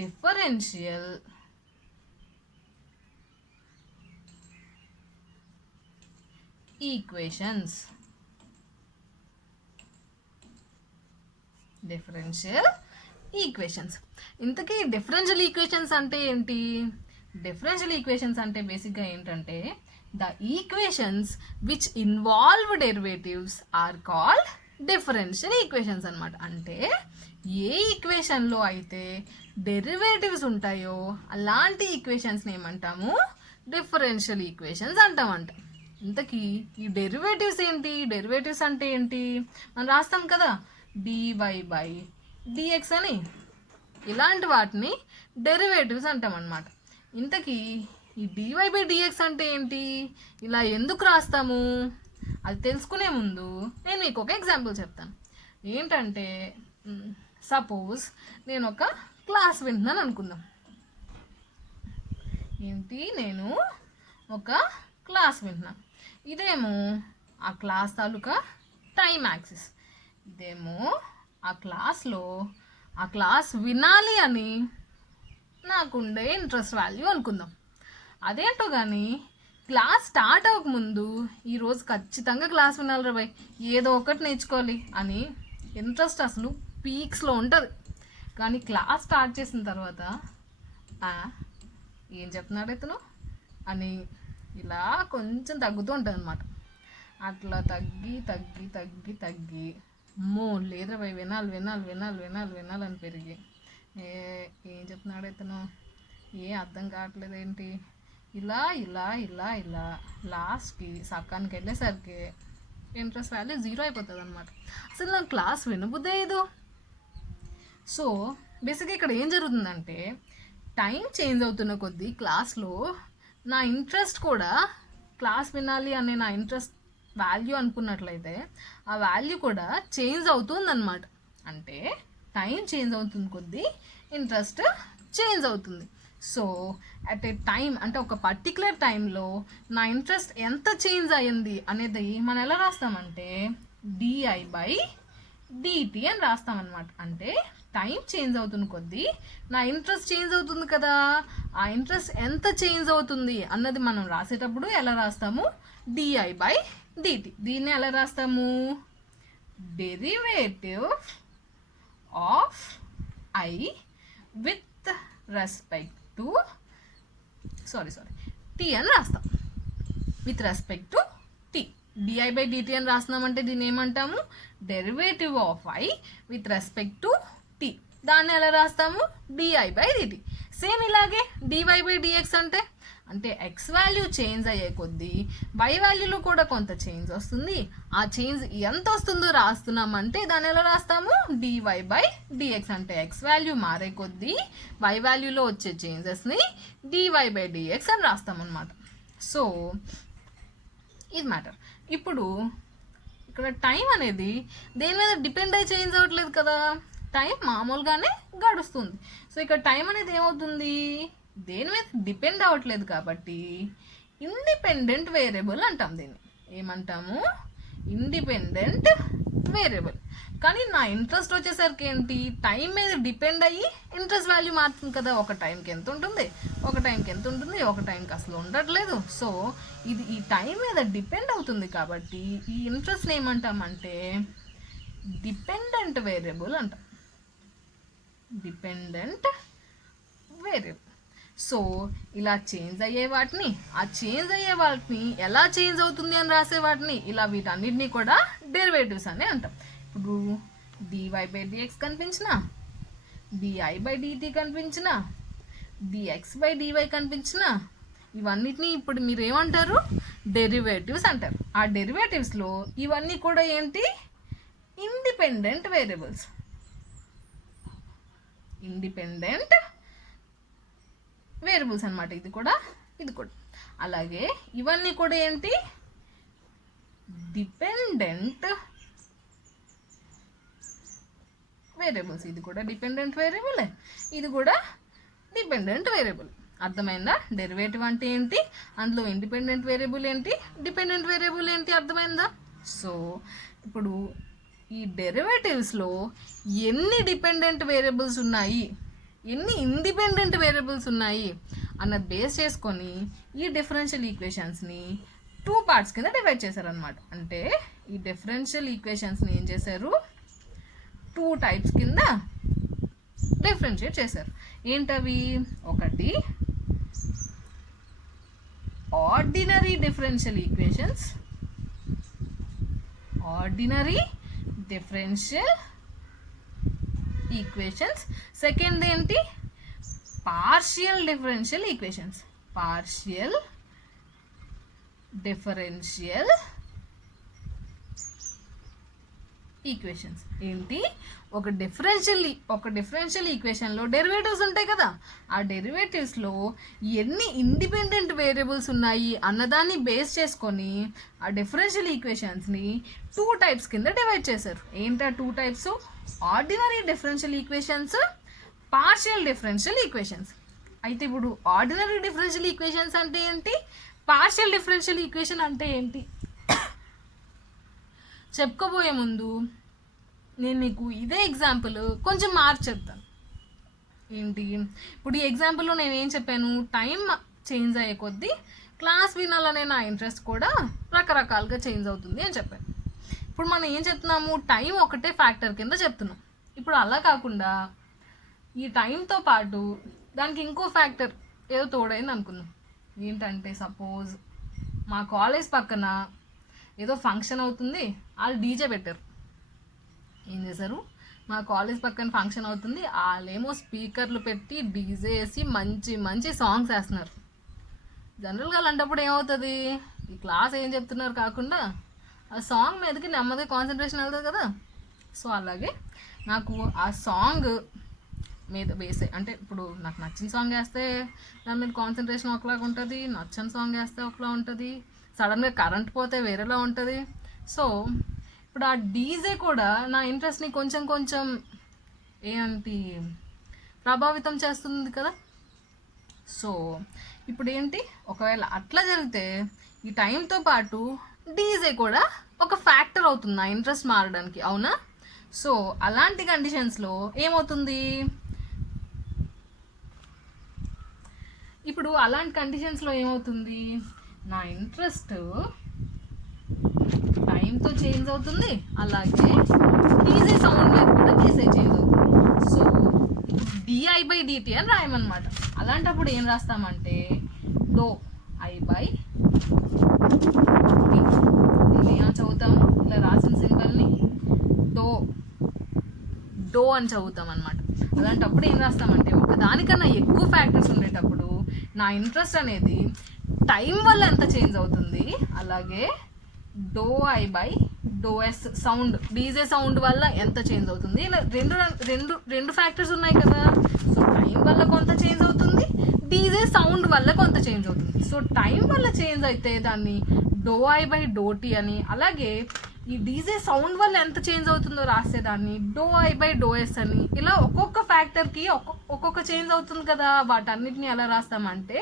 Differential equations. Differential equations. ఇంతకీ differential equations అంటే ఏంటి? డిఫరెన్షియల్ ఈక్వేషన్స్ అంటే బేసిక్గా ఏంటంటే the equations which involve derivatives are called differential equations అనమాట. అంటే ఏ ఈక్వేషన్లో అయితే డెరివేటివ్స్ ఉంటాయో అలాంటి ఈక్వేషన్స్ని ఏమంటాము? డిఫరెన్షియల్ ఈక్వేషన్స్ అంటామంట. ఇంతకీ ఈ డెరివేటివ్స్ ఏంటి? డెరివేటివ్స్ అంటే ఏంటి? మనం రాస్తాం కదా dy/dx అని. ఇలాంటి వాటిని డెరివేటివ్స్ అంటామన్నమాట. ఇంతకీ ఈ dy/dx అంటే ఏంటి? ఇలా ఎందుకు రాస్తాము? అది తెలుసుకునే ముందు నేను మీకు ఒక ఎగ్జాంపుల్ చెప్తాను. ఏంటంటే సపోజ్ నేను ఒక క్లాస్ వింటున్నాను అనుకుందాం. నేను ఒక క్లాస్ వింటున్నాను. ఇదేమో ఆ క్లాస్ తాలూకా టైం యాక్సిస్. ఇదేమో ఆ క్లాస్లో ఆ క్లాస్ వినాలి అని నాకుండే ఇంట్రెస్ట్ వాల్యూ అనుకుందాం. అదేంటో కానీ క్లాస్ స్టార్ట్ అవ్వకముందు ఈరోజు ఖచ్చితంగా క్లాస్ వినాలి రా బాయ్, ఏదో ఒకటి నేర్చుకోవాలి అని ఇంట్రెస్ట్ అసలు పీక్స్లో ఉంటుంది. కానీ క్లాస్ స్టార్ట్ చేసిన తర్వాత ఏం చెప్తున్నాడు ఇతను అని ఇలా కొంచెం తగ్గుతూ ఉంటుంది అనమాట. అట్లా తగ్గి తగ్గి తగ్గి తగ్గి లేదురా బాయ్ వినాలని పెరిగి ఏం చెప్తున్నాడు ఇతను, అర్థం కావట్లేదు ఏంటి, ఇలా ఇలా ఇలా ఇలా లాస్ట్కి సకానికి వెళ్ళేసరికి ఇంట్రెస్ట్ వాల్యూ 0 అయిపోతుంది అనమాట. అసలు నాకు క్లాస్ వినబుద్దేదు. సో బేసిక్గా ఇక్కడ ఏం జరుగుతుందంటే టైం చేంజ్ అవుతున్న కొద్దీ క్లాస్లో నా ఇంట్రెస్ట్ కూడా క్లాస్ వినాలి అనే నా ఇంట్రెస్ట్ వాల్యూ అనుకున్నట్లయితే ఆ వాల్యూ కూడా చేంజ్ అవుతుందన్నమాట. అంటే టైం చేంజ్ అవుతుంది కొద్దీ ఇంట్రెస్ట్ చేంజ్ అవుతుంది. సో అట్ ఏ టైం అంటే ఒక పర్టికులర్ టైంలో నా ఇంట్రెస్ట్ ఎంత చేంజ్ అయ్యింది అనేది మనం ఎలా రాస్తామంటే dy/dt అని రాస్తామన్నమాట. అంటే టైం చేంజ్ అవుతున్న కొద్దీ నా ఇంట్రెస్ట్ చేంజ్ అవుతుంది కదా, ఆ ఇంట్రెస్ట్ ఎంత చేంజ్ అవుతుంది అన్నది మనం రాసేటప్పుడు ఎలా రాస్తాము? dy/dt. దీన్ని ఎలా రాస్తాము? Derivative of I with respect to t అని రాస్తాం. With respect to t. dy/dt అని రాస్తున్నామంటే దీన్ని ఏమంటాము? Derivative of I with respect to t. దాన్ని ఎలా రాస్తాము? dy/dt. సేమ్ ఇలాగే dy/dx అంటే x వాల్యూ చేంజ్ అయ్యే కొద్దీ y వాల్యూలో కూడా కొంత చేంజ్ వస్తుంది. ఆ చేంజ్ ఎంత వస్తుందో రాస్తున్నామంటే దాన్ని ఎలా రాస్తాము? dy/dx. అంటే x వాల్యూ మారే కొద్దీ y వాల్యూలో వచ్చే చేంజెస్ని dy/dx అని రాస్తామన్నమాట. సో ఇది మ్యాటర్. ఇప్పుడు ఇక్కడ టైం అనేది దేని మీద డిపెండ్ అయ్యి చేంజ్ అవ్వట్లేదు కదా, టైం మామూలుగానే గడుస్తుంది. సో ఇక్కడ టైం అనేది ఏమవుతుంది? దేని మీద డిపెండ్ అవ్వట్లేదు కాబట్టి ఇండిపెండెంట్ వేరియబుల్ అంటాం. దీన్ని ఏమంటాము? Independent variable. కానీ నా ఇంట్రెస్ట్ వచ్చేసరికి ఏంటి? టైం మీద డిపెండ్ అయ్యి ఇంట్రెస్ట్ వాల్యూ మారుతుంది కదా. ఒక టైంకి ఎంత ఉంటుంది, ఒక టైంకి అసలు ఉండట్లేదు. సో ఇది ఈ టైం మీద డిపెండ్ అవుతుంది కాబట్టి ఈ ఇంట్రెస్ట్ని ఏమంటామంటే డిపెండెంట్ వేరియబుల్ అంటాం. Dependent variable. సో ఇలా చేంజ్ అయ్యే వాటిని, ఆ చేంజ్ అయ్యే వాటిని ఎలా చేంజ్ అవుతుంది అని రాసే వాటిని, ఇలా వీటన్నిటినీ కూడా డెరివేటివ్స్ అని అంటాం. ఇప్పుడు dy/dx కనిపించినా, di/dt కనిపించినా, dx/dy కనిపించినా ఇవన్నిటిని ఇప్పుడు మీరు ఏమంటారు? డెరివేటివ్స్ అంటారు. ఆ డెరివేటివ్స్లో ఇవన్నీ కూడా ఏంటి? Independent variables. ఇండిపెండెంట్ వేరియబుల్స్ అనమాట. ఇది కూడా. అలాగే ఇవన్నీ కూడా ఏంటి? Dependent variables. ఇది కూడా డిపెండెంట్ వేరియబుల్, ఇది కూడా డిపెండెంట్ వేరియబుల్. అర్థమైందా? డెరివేటివ్ అంటే ఏంటి, అందులో ఇండిపెండెంట్ వేరియబుల్ ఏంటి, డిపెండెంట్ వేరియబుల్ ఏంటి, అర్థమైందా? సో ఇప్పుడు ఈ డెరివేటివ్స్లో ఎన్ని డిపెండెంట్ వేరియబుల్స్ ఉన్నాయి ఎన్ని ఇండిపెండెంట్ వేరియబుల్స్ ఉన్నాయి అన్నది బేస్ చేసుకొని ఈ డిఫరెన్షియల్ ఈక్వేషన్స్ని 2 పార్ట్స్ కింద డివైడ్ చేశారనమాట. అంటే ఈ డిఫరెన్షియల్ ఈక్వేషన్స్ని ఏం చేశారు, 2 టైప్స్ కింద డిఫరెన్షియేట్ చేశారు. ఏంటవి? ఒకటి ordinary differential equations, ordinary differential equations. Second ఏంటి? Partial differential equations, partial differential equations. ఏంటి? ఒక డిఫరెన్షియల్ ఈక్వేషన్లో డెరివేటివ్స్ ఉంటాయి కదా, ఆ డెరివేటివ్స్లో ఎన్ని ఇండిపెండెంట్ వేరియబుల్స్ ఉన్నాయి అన్నదాన్ని బేస్ చేసుకొని ఆ డిఫరెన్షియల్ ఈక్వేషన్స్ని 2 టైప్స్ కింద డివైడ్ చేశారు. ఏంటా 2 types? Ordinary differential equations, partial differential equations. అయితే ఇప్పుడు ఆర్డినరీ డిఫరెన్షియల్ ఈక్వేషన్స్ అంటే ఏంటి, పార్షియల్ డిఫరెన్షియల్ ఈక్వేషన్ అంటే ఏంటి చెప్పుకోబోయే ముందు నేను మీకు ఇదే ఎగ్జాంపుల్ కొంచెం మార్చి చెప్తాను. ఏంటి? ఇప్పుడు ఈ ఎగ్జాంపుల్లో నేను ఏం చెప్పాను, టైం చేంజ్ అయ్యే కొద్దీ క్లాస్ వినాలనే నా ఇంట్రెస్ట్ కూడా రకరకాలుగా చేంజ్ అవుతుంది అని చెప్పాను. ఇప్పుడు మనం ఏం చెప్తున్నాము, టైం ఒకటే ఫ్యాక్టర్ కింద చెప్తున్నాం. ఇప్పుడు అలా కాకుండా ఈ టైంతో పాటు దానికి ఇంకో ఫ్యాక్టర్ ఏదో తోడైంది అనుకుందాం. ఏంటంటే సపోజ్ మా కాలేజ్ పక్కన ఏదో ఫంక్షన్ అవుతుంది, వాళ్ళు డీజే పెట్టారు. ఏం చేశారు, మా కాలేజ్ పక్కన ఫంక్షన్ అవుతుంది, వాళ్ళేమో స్పీకర్లు పెట్టి డీజే వేసి మంచి మంచి సాంగ్స్ వేస్తున్నారు. జనరల్గా అలాంటప్పుడు ఏమవుతుంది, ఈ క్లాస్ ఏం చెప్తున్నారు కాకుండా ఆ సాంగ్ మీదకి నెమ్మదిగా కాన్సన్ట్రేషన్ వెళ్తుంది కదా. సో అలాగే నాకు ఆ సాంగ్ మీద బేసే, అంటే ఇప్పుడు నాకు నచ్చిన సాంగ్ వేస్తే దాని మీద కాన్సన్ట్రేషన్ ఒకలాగా ఉంటుంది, నచ్చని సాంగ్ వేస్తే ఒకలా ఉంటుంది, సడన్గా కరెంట్ పోతే వేరేలా ఉంటుంది. సో ఇప్పుడు ఆ డీజే కూడా నా ఇంట్రెస్ట్ని కొంచెం కొంచెం ఏంటి ప్రభావితం చేస్తుంది కదా. సో ఇప్పుడు ఏంటి, ఒకవేళ అట్లా జరిగితే ఈ టైంతో పాటు డీజే కూడా ఒక ఫ్యాక్టర్ అవుతుంది నా ఇంట్రెస్ట్ మారడానికి, అవునా? సో అలాంటి కండిషన్స్లో ఏమవుతుంది, ఇప్పుడు అలాంటి కండిషన్స్లో ఏమవుతుంది, నా ఇంట్రెస్ట్ టైంతో చేంజ్ అవుతుంది, అలాగే డీజే సౌండ్ మీద కూడా డీజే చేంజ్ అవుతుంది. సో di/dt అని రాయమన్నమాట. అలాంటప్పుడు ఏం రాస్తామంటే డో i/dt. ఇలా చదువుతాము, ఇలా రాసిన సింబల్ని డో అని చదువుతాం అనమాట. అలాంటప్పుడు ఏం రాస్తామంటే ఒకదానికన్నా ఎక్కువ ఫ్యాక్టర్స్ ఉండేటప్పుడు నా ఇంట్రెస్ట్ అనేది టైం వల్ల ఎంత చేంజ్ అవుతుంది, అలాగే DO(i/DO)S సౌండ్, డీజే సౌండ్ వల్ల ఎంత చేంజ్ అవుతుంది. ఇలా రెండు ఫ్యాక్టర్స్ ఉన్నాయి కదా. సో టైం వల్ల కొంత చేంజ్ అవుతుంది, డీజే సౌండ్ వల్ల కొంత చేంజ్ అవుతుంది. సో టైం వల్ల చేంజ్ అయితే దాన్ని DO(i/DO)T అని, అలాగే ఈ డీజే సౌండ్ వల్ల ఎంత చేంజ్ అవుతుందో రాసేదాన్ని DO(i/DO)S అని. ఇలా ఒక్కొక్క ఫ్యాక్టర్కి ఒక్కొక్క చేంజ్ అవుతుంది కదా. వాటన్నిటిని ఎలా రాస్తామంటే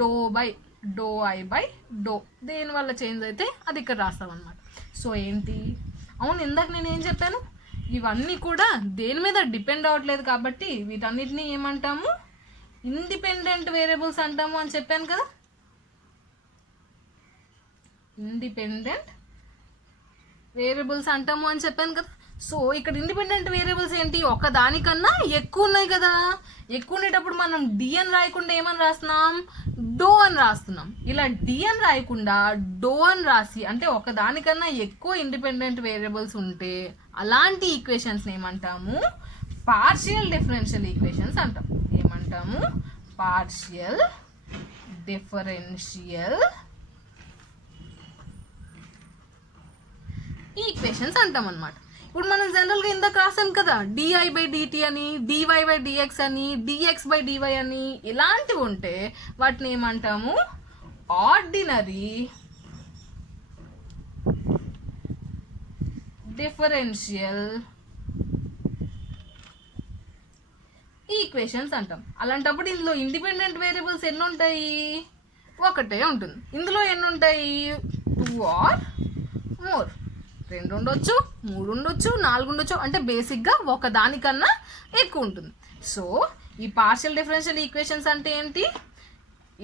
DO(i/DO) దేనివల్ల చేంజ్ అయితే అది ఇక్కడ రాస్తామన్నమాట. సో ఏంటి, అవును ఇందాక నేను ఏం చెప్పాను, ఇవన్నీ కూడా దేని మీద డిపెండ్ అవ్వట్లేదు కాబట్టి వీటన్నిటిని ఏమంటాము, ఇండిపెండెంట్ వేరియబుల్స్ అంటాము అని చెప్పాను కదా. ఇండిపెండెంట్ వేరియబుల్స్ అంటాము అని చెప్పాను కదా. సో ఇక్కడ ఇండిపెండెంట్ వేరియబుల్స్ ఏంటి, ఒకదానికన్నా ఎక్కువ ఉన్నాయి కదా. ఎక్కువ ఉండేటప్పుడు మనం డి అని రాయకుండా ఏమని రాస్తున్నాం, డో అని రాస్తున్నాం. ఇలా డి అని రాయకుండా డో అని రాసి, అంటే ఒకదానికన్నా ఎక్కువ ఇండిపెండెంట్ వేరియబుల్స్ ఉంటే అలాంటి ఈక్వేషన్స్ని ఏమంటాము, పార్షియల్ డిఫరెన్షియల్ ఈక్వేషన్స్ అంటాం. ఏమంటాము, పార్షియల్ డిఫరెన్షియల్ ఈక్వేషన్స్ అంటాం అన్నమాట. ఇప్పుడు మనం జనరల్గా ఇందాక రాసాం కదా, di/dt అని, dy/dx అని, dx/dy అని, ఇలాంటివి ఉంటే వాటిని ఏమంటాము, ఆర్డినరీ డిఫరెన్షియల్ ఈక్వేషన్స్ అంటాం. అలాంటప్పుడు ఇందులో ఇండిపెండెంట్ వేరియబుల్స్ ఎన్ని ఉంటాయి, ఒకటే ఉంటుంది. ఇందులో ఎన్ని ఉంటాయి, 2 ఆర్ మోర్, 2 ఉండొచ్చు, 3 ఉండొచ్చు, 4 ఉండొచ్చు, అంటే బేసిక్గా ఒకదానికన్నా ఎక్కువ ఉంటుంది. సో ఈ పార్షియల్ డిఫరెన్షియల్ ఈక్వేషన్స్ అంటే ఏంటి?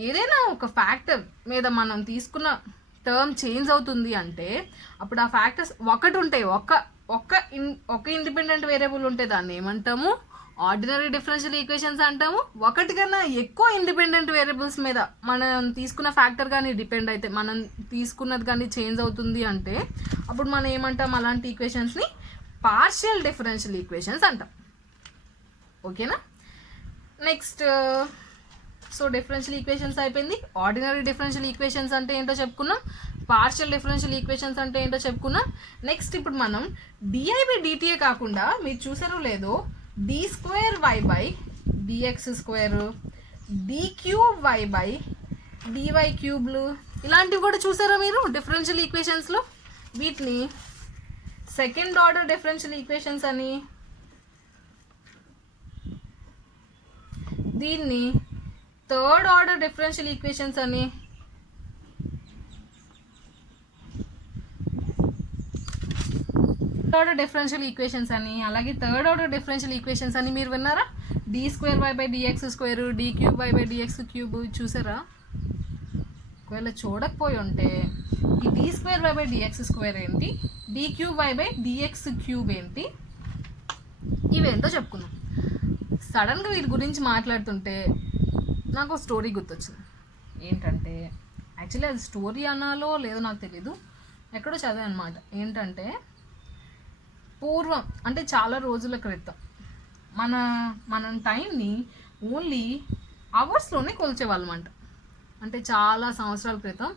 ఏదైనా ఒక ఫ్యాక్టర్ మీద మనం తీసుకున్న టర్మ్ చేంజ్ అవుతుంది అంటే అప్పుడు ఆ ఫ్యాక్టర్స్ ఒకటి ఉంటాయి, ఒక ఇండిపెండెంట్ వేరియబుల్ ఉంటే దాన్ని ఏమంటాము? ఆర్డినరీ డిఫరెన్షియల్ ఈక్వేషన్స్ అంటాము. ఒకటి కన్నా ఎక్కువ ఇండిపెండెంట్ వేరియబుల్స్ మీద మనం తీసుకున్న ఫ్యాక్టర్ కానీ డిపెండ్ అయితే, మనం తీసుకున్నది కానీ చేంజ్ అవుతుంది అంటే అప్పుడు మనం ఏమంటాం? అలాంటి ఈక్వేషన్స్ని పార్షియల్ డిఫరెన్షియల్ ఈక్వేషన్స్ అంటాం. ఓకేనా? నెక్స్ట్ సో డిఫరెన్షియల్ ఈక్వేషన్స్ అయిపోయింది. ఆర్డినరీ డిఫరెన్షియల్ ఈక్వేషన్స్ అంటే ఏంటో చెప్పుకున్నాం, పార్షియల్ డిఫరెన్షియల్ ఈక్వేషన్స్ అంటే ఏంటో చెప్పుకున్నాం. నెక్స్ట్ ఇప్పుడు మనం డిఐ/డిటిఏ కాకుండా మీరు చూసారో లేదో d²y/dx², d³y/dy³ ఇలాంటివి కూడా చూసారా మీరు డిఫరెన్షియల్ ఈక్వేషన్స్లో? వీటిని సెకండ్ ఆర్డర్ డిఫరెన్షియల్ ఈక్వేషన్స్ అని, దీన్ని థర్డ్ ఆర్డర్ డిఫరెన్షియల్ ఈక్వేషన్స్ అని, ఆర్డర్ డిఫరెన్షియల్ ఈక్వేషన్స్ అని, అలాగే థర్డ్ ఆర్డర్ డిఫరెన్షియల్ ఈక్వేషన్స్ అని మీరు విన్నారా? d²y/dx², d³y/dx³ చూసారా? ఒకవేళ చూడకపోయి ఉంటే ఈ d²y/dx² ఏంటి, d³y/dx³ ఏంటి, ఇవేంటో చెప్పుకుందాం. సడన్గా వీటి గురించి మాట్లాడుతుంటే నాకు స్టోరీ గుర్తొచ్చింది. ఏంటంటే యాక్చువల్లీ అది స్టోరీ అనాలో లేదో నాకు తెలీదు, ఎక్కడో చదివా అనమాట. ఏంటంటే పూర్వం అంటే చాలా రోజుల క్రితం మన టైంని ఓన్లీ అవర్స్లోనే కొలిచేవాళ్ళం అంట. అంటే చాలా సంవత్సరాల క్రితం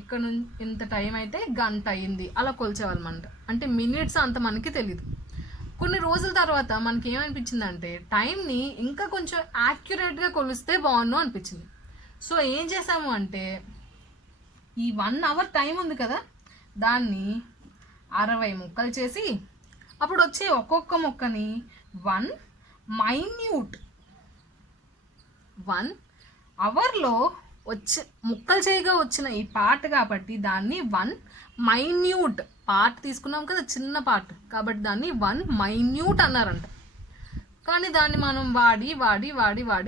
ఇక్కడ నుంచి ఇంత టైం అయితే గంట అయింది అలా కొలిచేవాళ్ళం అంట. అంటే మినిట్స్ అంత మనకి తెలీదు. కొన్ని రోజుల తర్వాత మనకి ఏమనిపించిందంటే టైంని ఇంకా కొంచెం యాక్యురేట్గా కొలిస్తే బాగుండు అనిపించింది. సో ఏం చేసాము అంటే ఈ 1 అవర్ టైం ఉంది కదా, దాన్ని 60 ముక్కలు చేసి అప్పుడు వచ్చే ఒక్కొక్క ముక్కని 1 అవర్లో ముక్కలు చేయగా వచ్చిన ఈ పార్ట్ కాబట్టి దాన్ని 1 మైన్యూట్ పార్ట్ తీసుకున్నాం కదా, చిన్న పార్ట్ కాబట్టి దాన్ని 1 మైన్యూట్ అన్నారంట. కానీ దాన్ని మనం వాడి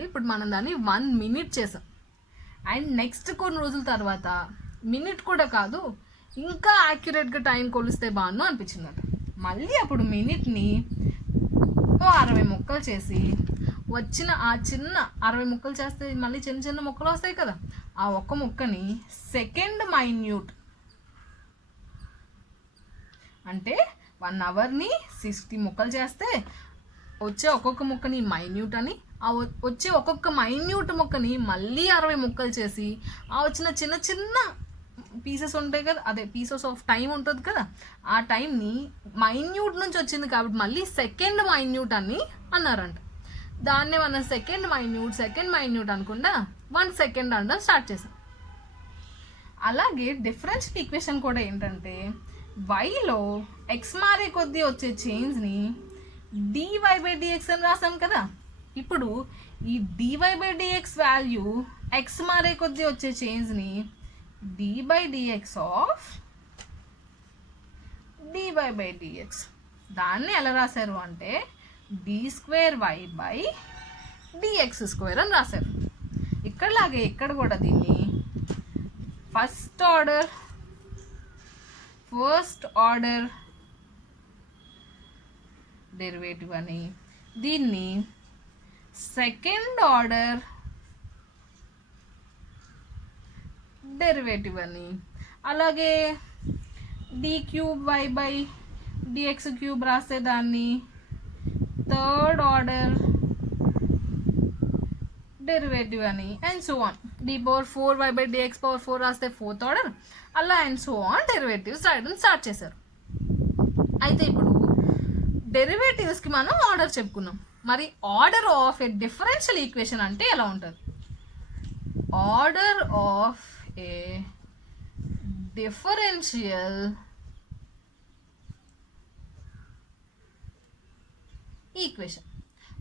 ఇప్పుడు మనం దాన్ని 1 మినిట్ చేసాం. అండ్ నెక్స్ట్ కొన్ని రోజుల తర్వాత మినిట్ కూడా కాదు, ఇంకా యాక్యురేట్గా టైం కొలిస్తే బాగుండు అనిపించిందట. మళ్ళీ అప్పుడు మినిట్ని 60 ముక్కలు చేసి వచ్చిన ఆ చిన్న 60 ముక్కలు చేస్తే మళ్ళీ చిన్న చిన్న ముక్కలు వస్తాయి కదా, ఆ ఒక్క ముక్కని సెకండ్ మైన్యూట్ అంటే 1 అవర్ని 60 ముక్కలు చేస్తే వచ్చే ఒక్కొక్క ముక్కని మైన్యూట్ అని, ఆ వచ్చే ఒక్కొక్క మైన్యూట్ ముక్కని మళ్ళీ 60 ముక్కలు చేసి ఆ వచ్చిన చిన్న చిన్న పీసెస్ ఉంటాయి కదా, అదే పీసెస్ ఆఫ్ టైం ఉంటుంది కదా, ఆ టైంని మైన్యూట్ నుంచి వచ్చింది కాబట్టి మళ్ళీ సెకండ్ మైన్యూట్ అని అన్నారంట. దాన్నే మనం సెకండ్ మైన్యూట్ అనుకుండా 1 సెకండ్ అనడం స్టార్ట్ చేసాం. అలాగే డిఫరెన్షియల్ ఈక్వేషన్ కూడా ఏంటంటే వైలో ఎక్స్ మారే కొద్దీ వచ్చే చేంజ్ని dy/dx అని రాసాం కదా. ఇప్పుడు ఈ dy/dx వాల్యూ ఎక్స్ మారే కొద్దీ వచ్చే చేంజ్ని d/dx ఆఫ్ dy/dx దాన్ని ఎలా రాశారు అంటే d²y/dx² అని రాశారు. ఇక్కడలాగే ఇక్కడ కూడా దీన్ని ఫస్ట్ ఆర్డర్ డెరివేటివ్ అని, దీన్ని సెకండ్ ఆర్డర్ డెరివేటివ్ అని, అలాగే d³y/dx³ రాస్తే దాన్ని థర్డ్ ఆర్డర్ డెరివేటివ్ అని, అండ్ సో ఆన్. d⁴y/dx⁴ రాస్తే ఫోర్త్ ఆర్డర్, అలా అండ్ సో ఆన్ డెరివేటివ్స్ రాయడం స్టార్ట్ చేశారు. అయితే ఇప్పుడు డెరివేటివ్స్కి మనం ఆర్డర్ చెప్పుకున్నాం. మరి order of A differential equation అంటే ఎలా ఉంటుంది? Order of A differential equation,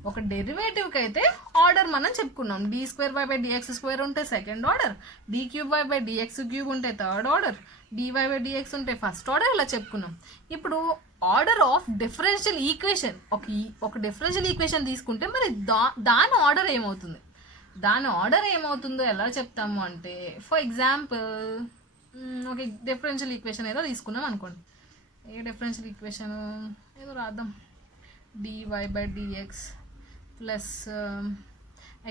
ఒక డెరివేటివ్కి అయితే ఆర్డర్ మనం చెప్పుకున్నాం. d²y/dx² ఉంటే సెకండ్ ఆర్డర్, d³y/dx³ ఉంటే థర్డ్ ఆర్డర్, dy/dx ఉంటే ఫస్ట్ ఆర్డర్, ఇలా చెప్పుకున్నాం. ఇప్పుడు ఆర్డర్ ఆఫ్ డిఫరెన్షియల్ ఈక్వేషన్. ఒక డిఫరెన్షియల్ ఈక్వేషన్ తీసుకుంటే మరి దాని ఆర్డర్ ఏమవుతుంది, దాని ఆర్డర్ ఏమవుతుందో ఎలా చెప్తాము అంటే, ఫర్ ఎగ్జాంపుల్ ఒక డిఫరెన్షియల్ ఈక్వేషన్ ఏదో తీసుకున్నాం అనుకోండి. ఏ డిఫరెన్షియల్ ఈక్వేషన్ ఏదో రాద్దాం. dy/dx plus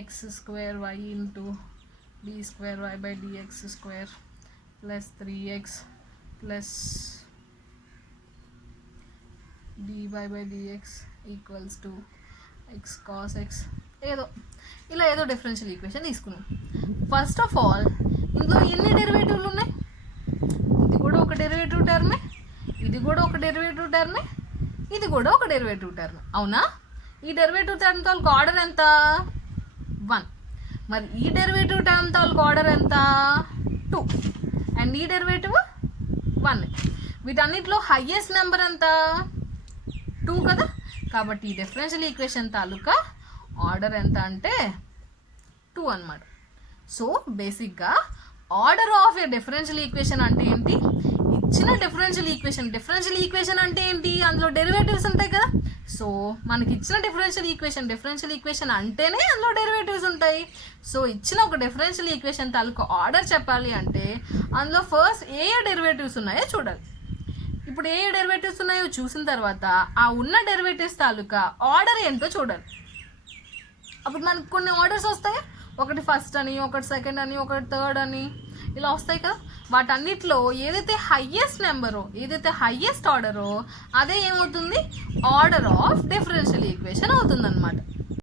x² y into d²y/dx² plus 3x plus dy/dx equals to x cos x ఇలా ఏదో డిఫరెన్షియల్ ఈక్వేషన్ తీసుకున్నాం. ఫస్ట్ ఆఫ్ ఆల్ ఇందులో ఎన్ని డెరివేటివ్లు ఉన్నాయి? ఇది కూడా ఒక డెరివేటివ్ టర్మే, ఇది కూడా ఒక డెరివేటివ్ టర్మే, ఇది కూడా ఒక డెరివేటివ్ టర్మ్. అవునా? ఈ డెరివేటివ్ టర్మ్ తాలూకు ఆర్డర్ ఎంత? 1. మరి ఈ డెరివేటివ్ టర్మ్ తాలూకు ఆర్డర్ ఎంత? 2. అండ్ ఈ డెరివేటివ్ 1. వీటన్నిటిలో హైయెస్ట్ నెంబర్ ఎంత? 2 కదా. కాబట్టి ఈ డిఫరెన్షియల్ ఈక్వేషన్ తాలూకా ఆర్డర్ ఎంత అంటే 2 అన్నమాట. సో బేసిక్గా order of A differential equation అంటే ఏంటి? ఇచ్చిన డిఫరెన్షియల్ ఈక్వేషన్ అంటే ఏంటి? అందులో డెరివేటివ్స్ ఉంటాయి కదా. సో మనకి ఇచ్చిన డిఫరెన్షియల్ ఈక్వేషన్ అంటేనే అందులో డెరివేటివ్స్ ఉంటాయి. సో ఇచ్చిన ఒక డిఫరెన్షియల్ ఈక్వేషన్ తాలూకు ఆర్డర్ చెప్పాలి అంటే అందులో ఫస్ట్ ఏ డెరివేటివ్స్ ఉన్నాయో చూడాలి. ఇప్పుడు ఏ డెరివేటివ్స్ ఉన్నాయో చూసిన తర్వాత ఆ ఉన్న డెరివేటివ్స్ తాలూకా ఆర్డర్ ఏంటో చూడాలి. అప్పుడు మనకు కొన్ని ఆర్డర్స్ వస్తాయి. ఒకటి ఫస్ట్ అని, ఒకటి సెకండ్ అని, ఒకటి థర్డ్ అని ఇలా వస్తాయి కదా. వాటన్నిటిలో ఏదైతే హైయెస్ట్ నెంబరో, ఏదైతే హైయెస్ట్ ఆర్డరో అదే ఏమవుతుంది? ఆర్డర్ ఆఫ్ డిఫరెన్షియల్ ఈక్వేషన్ అవుతుంది అన్నమాట.